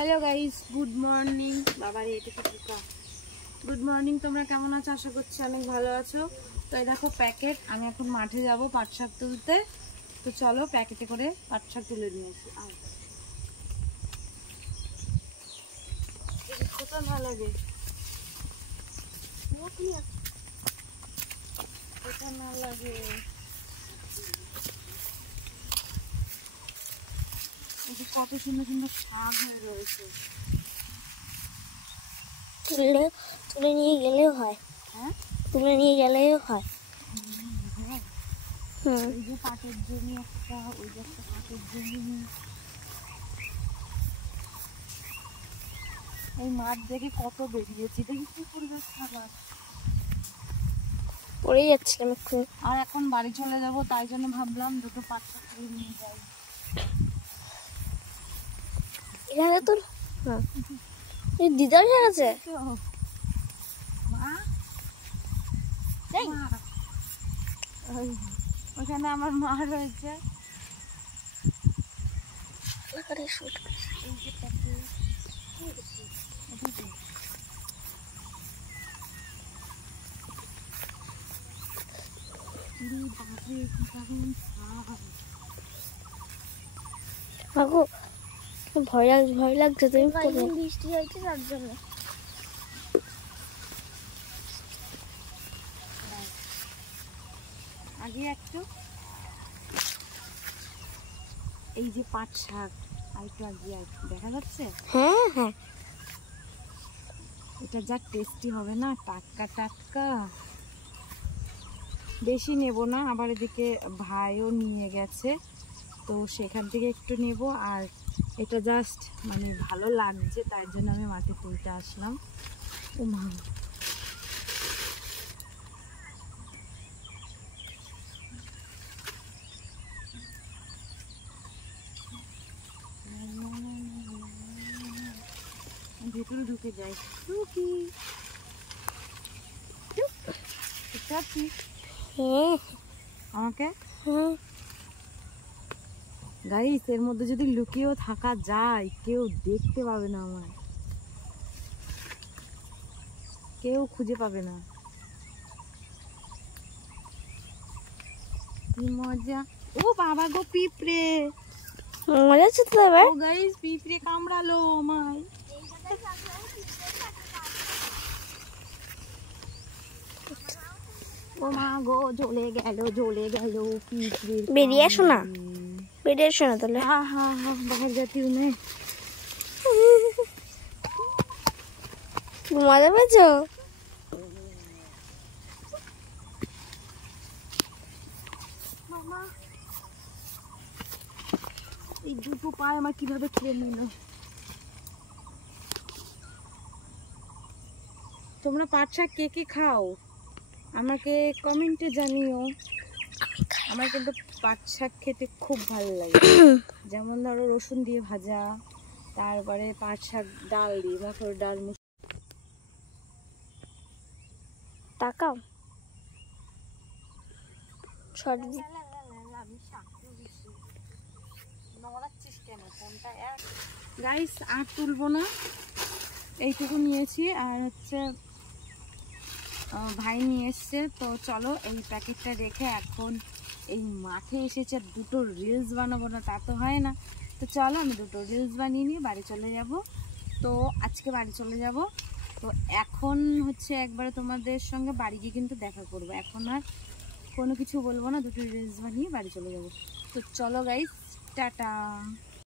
Hello guys, good morning. বাবারে এটা কি পোকা। গুড মর্নিং, তোমরা কেমন আছো? আশা করছি অনেক ভালো আছো। তো এই দেখো প্যাকেট, আমি এখন মাঠে যাব পাট শাক তুলতে। তো চলো প্যাকেটে করে পাট শাক তুলে নিয়ে আসি। কত ভালো লাগে, কত ভালো লাগে। কত সুন্দর সুন্দর শাক হয়ে রয়েছে। তুলে নিয়ে গেলেও হয়। হ্যাঁ, তুলে নিয়ে গেলেও হয়। এই যে পাটের জমি একটা, ওই যে একটা পাটের জমি। এই মাঠ দেখে কত বেরিয়েছি, দেখি কি পরিবেশ খাবার। পড়ে যাচ্ছিলাম এক্ষুনি। আর এখন বাড়ি চলে যাব, তাই জন্য ভাবলাম দুটো পাট শাক তুলে নিয়ে যাই। এখানে তো দিদার শাক আছে। ওখানে আমার মা রয়েছে। ভয় লাগছে। তুমি বৃষ্টি হয়েছে তার জন্য। আগে একটু এই যে পাট শাক, আর একটু আগে দেখা যাচ্ছে। হ্যাঁ হ্যাঁ, এটা যা টেস্টি হবে না, টাটকা টাটকা। বেশি নেব না, আবার এদিকে ভাইও নিয়ে গেছে, তো সেখান থেকে একটু নেব। আর এটা জাস্ট মানে ভালো লাগছে, তাই জন্য আমি মাঠে তুলতে আসলাম। ও মা, ভেতরে ঢুকে যাই। আমাকে গাইস, এর মধ্যে যদি লুকিয়েও থাকা যায়, কেউ দেখতে পাবে না, আমার কেউ খুঁজে পাবে না। কি মজা। ও বাবা গো, পিঁপড়ে মজা হচ্ছে তো এবার। ও গাইস, পিঁপড়ে কামড়ালো আমায়। ও মা গো, জ্বলে গেল পিঁপড়ে। বেরিয়ে আসো না, বেরিয়ে আসো না তাহলে। হ্যাঁ হ্যাঁ হ্যাঁ, বাহার জাতি উনি মজা পেয়েছো? এই দুটো পায়ে আমার কিভাবে খেয়ে নিল। তোমরা পাট শাক কে কে খাও আমাকে কমেন্টে জানিও। আমার কিন্তু পাট শাক খেতে খুব ভালো লাগে। যেমন ধরো রসুন দিয়ে ভাজা, তারপরে পাট শাক ডাল দিয়ে, মটর ডাল। তাকাও গাইস, আর তুলবো না, এইটুকু নিয়েছি। আর হচ্ছে ভাই নিয়ে এসছে, তো চলো এই প্যাকেটটা রেখে এখন এই মাঠে এসেছে, দুটো রিলস বানাবো না তা তো হয় না। তো চলো আমি দুটো রিলস বানিয়ে নিয়ে বাড়ি চলে যাব। তো আজকে বাড়ি চলে যাব। তো এখন হচ্ছে একবারে তোমাদের সঙ্গে বাড়ি গিয়ে কিন্তু দেখা করবো। এখন আর কোনো কিছু বলবো না, দুটো রিলস বানিয়ে বাড়ি চলে যাব। তো চলো গাইস, টাটা।